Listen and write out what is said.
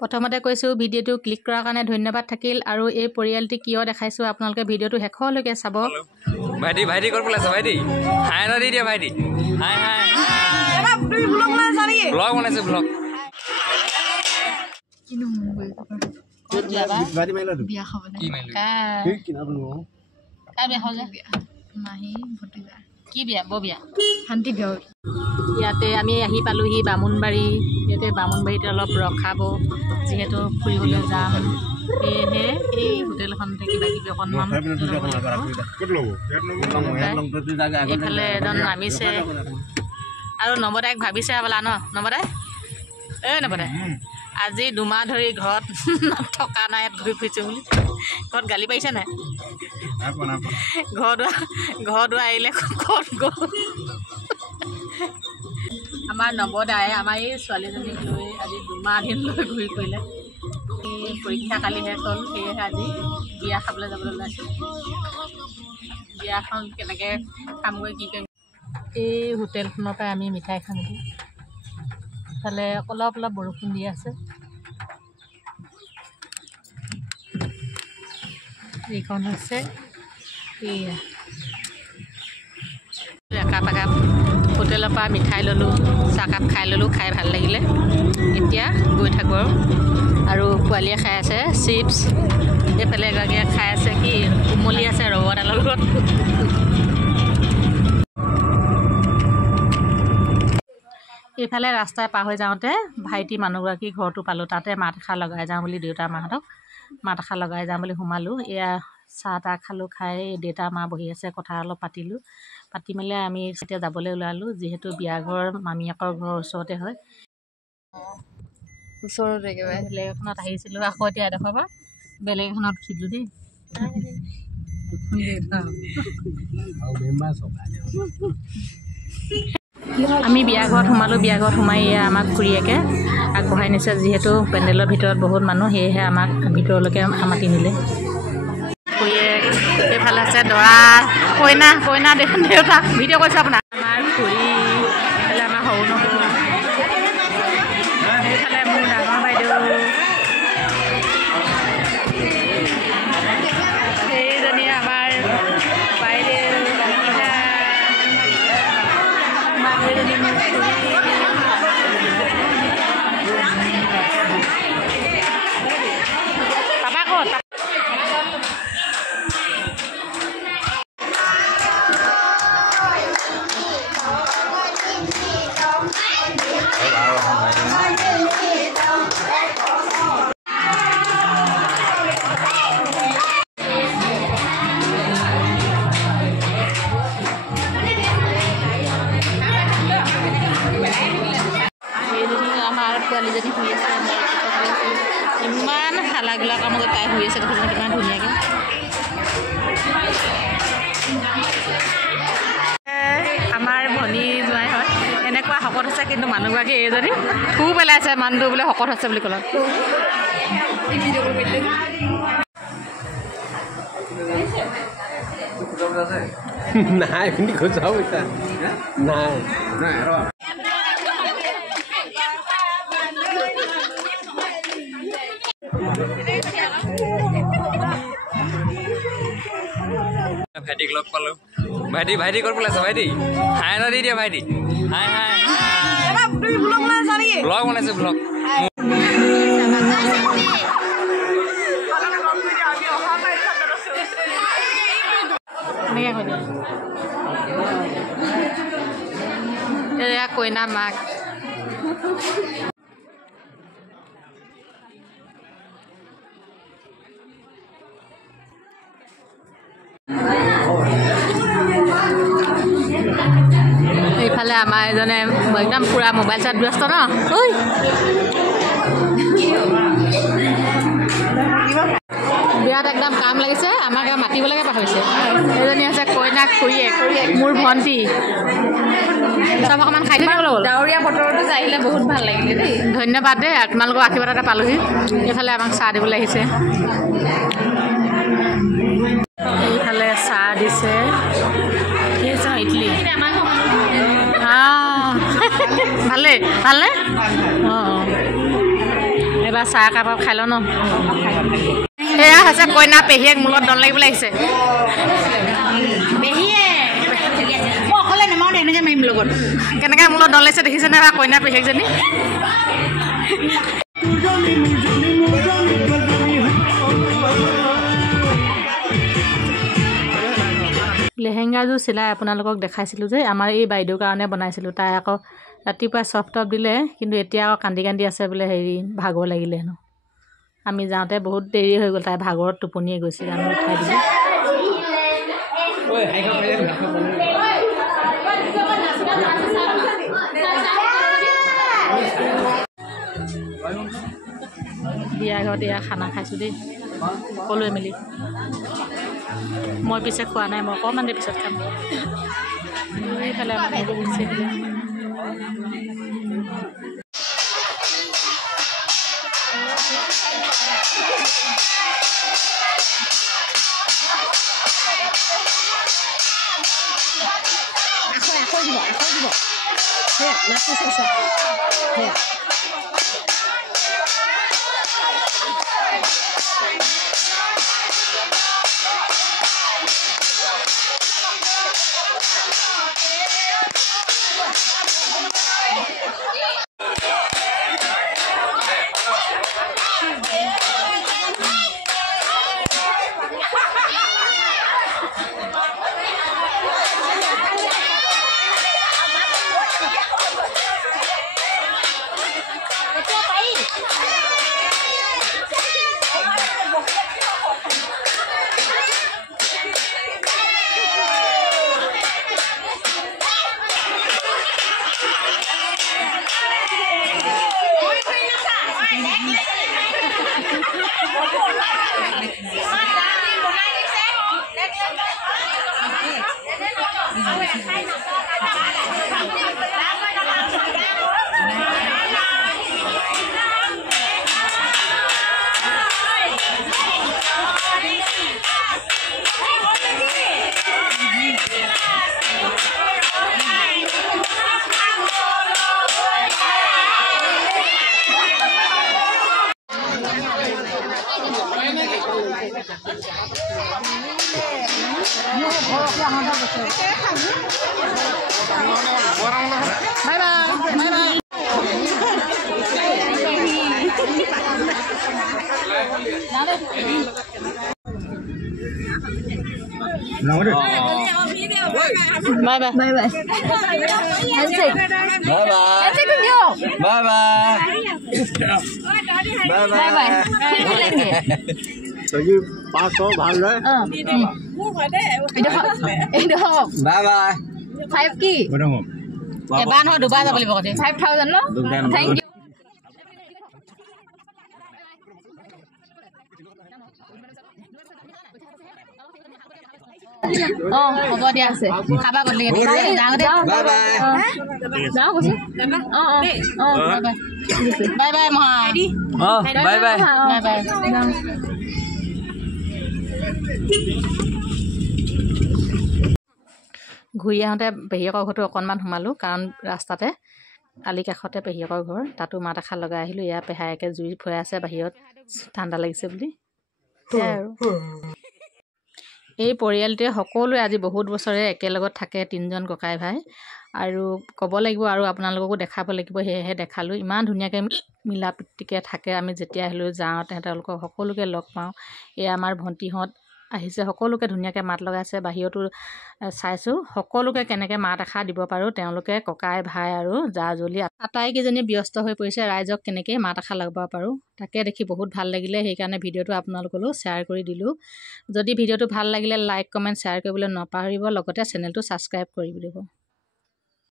প্ৰথমতে কৈছোঁ ভিডিঅ'টো ক্লিক কৰাৰ কাৰণে ধন্যবাদ থাকিল আৰু এই পৰিয়ালটি কিয় দেখাইছোঁ আপোনালোকে ভিডিঅ'টো শেষলৈকে চাব। ভাইটি ভাইটি ক'ত বলাইছা ভাইটি? হাই এটা দি দিয়া ভাইটি। হাই হাই ব্লগ বনাইছোঁ ব্লগ। কি বিয়া? বৰ বিয়া শান্তি বিয়া। ইয়াতে আমি আহি পালোহি বামুণবাৰী। ইয়াতে বামুণবাৰীত অলপ ৰখাব যিহেতু ফুৰিবলৈ যাম, সেয়েহে এই হোটেলখনতে কিবা কিবি অকণমান এইফালে এজন নামিছে আৰু নৱদাইক ভাবিছে বোলা ন? নৱদাই নৱদাই আজি 2 মাহ ধৰি ঘৰত থকা নাই, ঘূৰি ফুৰিছে বুলি ঘৰত গালি পাৰিছে নাই? ঘৰ দুৱাৰ আহিলে ক'ত গ'ল? আমাৰ নৱদাই আমাৰ এই ছোৱালীজনীক লৈ আজি 2 মাহ দিন লৈ ঘূৰি ফুৰিলে। পৰীক্ষা কালি শেষ হ'ল, সেয়েহে আজি বিয়া খাবলৈ যাবলৈ ওলাইছোঁ। বিয়াখন কেনেকৈ খামগৈ কি কৰিম। এই হোটেলখনৰ পৰাই আমি মিঠাই খামগৈ। ইফালে অলপ অলপ বৰষুণ দি আছে। এইখন হৈছে এয়া একাপ একাপ হোটেলৰ পৰা মিঠাই ল'লোঁ, চাহকাপ খাই ল'লোঁ, খাই ভাল লাগিলে। এতিয়া গৈ থাকোঁ আৰু পোৱালীয়ে খাই আছে চিপছ। এইফালে এগৰাকীয়ে খাই আছে কি কোমলি আছে ৰবৰ ডালৰ লগত। এইফালে ৰাস্তাই পাৰ হৈ যাওঁতে ভাইটি মানুহগৰাকী ঘৰটো পালোঁ। তাতে মাত এষাৰ লগাই যাওঁ বুলি দেউতা মাহঁতক মাত এষাৰ লগাই যাওঁ বুলি সোমালোঁ। এয়া চাহ তাহ খালোঁ, খাই দেউতা মা বহি আছে, কথা অলপ পাতিলোঁ। পাতি মেলি আমি এতিয়া যাবলৈ ওলালোঁ, যিহেতু বিয়াঘৰ মামীয়েকৰ ঘৰৰ ওচৰতে হয়। ওচৰতে একেবাৰে বেলেগ এখনত আহিছিলোঁ, আকৌ এতিয়া এডোখৰ পৰা বেলেগ এখনত উঠিলোঁ দেই। আমি বিয়াঘৰত সোমালোঁ। বিয়াঘৰত সোমাই এয়া আমাক খুৰীয়েকে আগবঢ়াই নিছে, যিহেতু পেণ্ডেলৰ ভিতৰত বহুত মানুহ, সেয়েহে আমাক ভিতৰলৈকে মাতি নিলে। খুৰীয়েক এইফালে আছে দৰা কইনা দেউতা ভিডিঅ' কৰিছোঁ আপোনাৰ। আমাৰ খুৰী এইফালে আমাৰ সৰু নহৰু, এইফালে মোৰ ডাঙৰ বাইদেউ, সেইজনী আমাৰ বাইদেউ, এইজনী মোৰ খুৰী। পাপা ক'ত? ছোৱালীজনী শুই আছে, ইমান হালাগোলা কামত তাই শুই আছে, দেখিছেনে কিমান ধুনীয়াকৈ। আমাৰ ভনী জোঁৱাই হয়, এনেকুৱা শকত হৈছে, কিন্তু মানুহগৰাকী এইজনী থু পেলাইছে, মানুহটো বোলে শকত হৈছে বুলি ক'লে। নাই বুলি কৈছা নাই ভাইটিক লগ পালোঁ। ভাইটি ভাইটি ক'ত বলাইছা ভাইটি? হাই এটা দি দিয়া ভাইটি। হাই হাই ব্লগ বনাইছোঁ ব্লগ। এয়া কইনা মাক। এইফালে আমাৰ এজনে একদম পুৰা মোবাইল চাত ব্যস্ত ন। বিয়াত একদম কাম লাগিছে, আমাক মাতিবলৈকে পাহৰিছে। এজনী আছে কইনাক খুৰীয়েক, মোৰ ভণ্টি। চব অকণমান খাই দিব লাগিব। ডাৱৰীয়া বতৰটো আহিলে বহুত ভাল লাগিলে দেই। ধন্যবাদ দেই, তোমালোকৰ আশীৰ্বাদ এটা পালোহি। এইফালে আমাক চাহ দিবলৈ আহিছে। এইফালে চাহ দিছে, কি চাহ? ইডলি। ভালেই ভালনে? অঁ এবাৰ চাহ একাপ খাই লওঁ ন এয়া হৈছে কইনা পেহীয়েক মূলত দন লাগিবলৈ আহিছে কেনেকৈ মূলত দন লাগিছে দেখিছেনে বা কইনা পেহীয়েকজনী লেহেংগাযোৰ চিলাই আপোনালোকক দেখাইছিলোঁ যে আমাৰ এই বাইদেউৰ কাৰণে বনাইছিলোঁ তাই আকৌ ৰাতিপুৱা চফ্ট টপ দিলে কিন্তু এতিয়া আকৌ কান্দি কান্দি আছে বোলে হেৰি ভাগৰ লাগিলে হেনো আমি যাওঁতে বহুত দেৰি হৈ গ'ল তাই ভাগৰত টোপনিয়ে গৈছিল আমি উঠাই দিলোঁ বিয়া ঘৰত এয়া খানা খাইছোঁ দেই সকলোৱে মিলি মই পিছে খোৱা নাই মই অকণমান দেৰি পিছত খাম এইফালে Bye bye. Bye bye. Handshake. Bye bye. Handshake with you. Bye bye. Bye bye. Bye bye. फिर मिलेंगे. तो ये 500 भाग रहा है इधर Bye bye. 5 की এবাৰ নহয় দুবাৰ যাব লাগিব কতে 5000 ন থ্যাংক ইউ হ'ব দিয়া আছে খাবা গ'লে Bye bye. যাওঁ কৈছে বাই বাই মহা Bye bye. বাই বাই ঘূৰি আহোঁতে পেহীয়েকৰ ঘৰটো অকণমান সোমালোঁ কাৰণ ৰাস্তাতে আলি কাষতে পেহীয়েকৰ ঘৰ তাতো মাত এষাৰ লগাই আহিলোঁ এয়া পেহায়েকে জুই ফুৰাই আছে বাহিৰত ঠাণ্ডা লাগিছে বুলি সেয়াই আৰু এই পৰিয়ালটোৱে সকলোৱে আজি বহুত বছৰে একেলগত থাকে 3জন ককাই ভাই আৰু ক'ব লাগিব আৰু আপোনালোককো দেখাব লাগিব সেয়েহে দেখালোঁ ইমান ধুনীয়াকৈ মিলা প্ৰীতিকৈ থাকে আমি যেতিয়া আহিলোঁ যাওঁ তেওঁলোকক সকলোকে লগ পাওঁ এয়া আমাৰ ভণ্টিহঁত আহিছে সকলোকে ধুনীয়াকৈ মাত লগাইছে বাহিৰতো চাইছোঁ সকলোকে কেনেকৈ মাত এষাৰ দিব পাৰোঁ তেওঁলোকে ককাই ভাই আৰু জা জলি আটাইকেইজনী ব্যস্ত হৈ পৰিছে ৰাইজক কেনেকৈ মাত এষাৰ লগাব পাৰোঁ তাকে দেখি বহুত ভাল লাগিলে সেইকাৰণে ভিডিঅ'টো আপোনালোকলৈও শ্বেয়াৰ কৰি দিলোঁ যদি ভিডিঅ'টো ভাল লাগিলে লাইক কমেণ্ট শ্বেয়াৰ কৰিবলৈ নাপাহৰিব লগতে চেনেলটো ছাবস্ক্ৰাইব কৰি দিব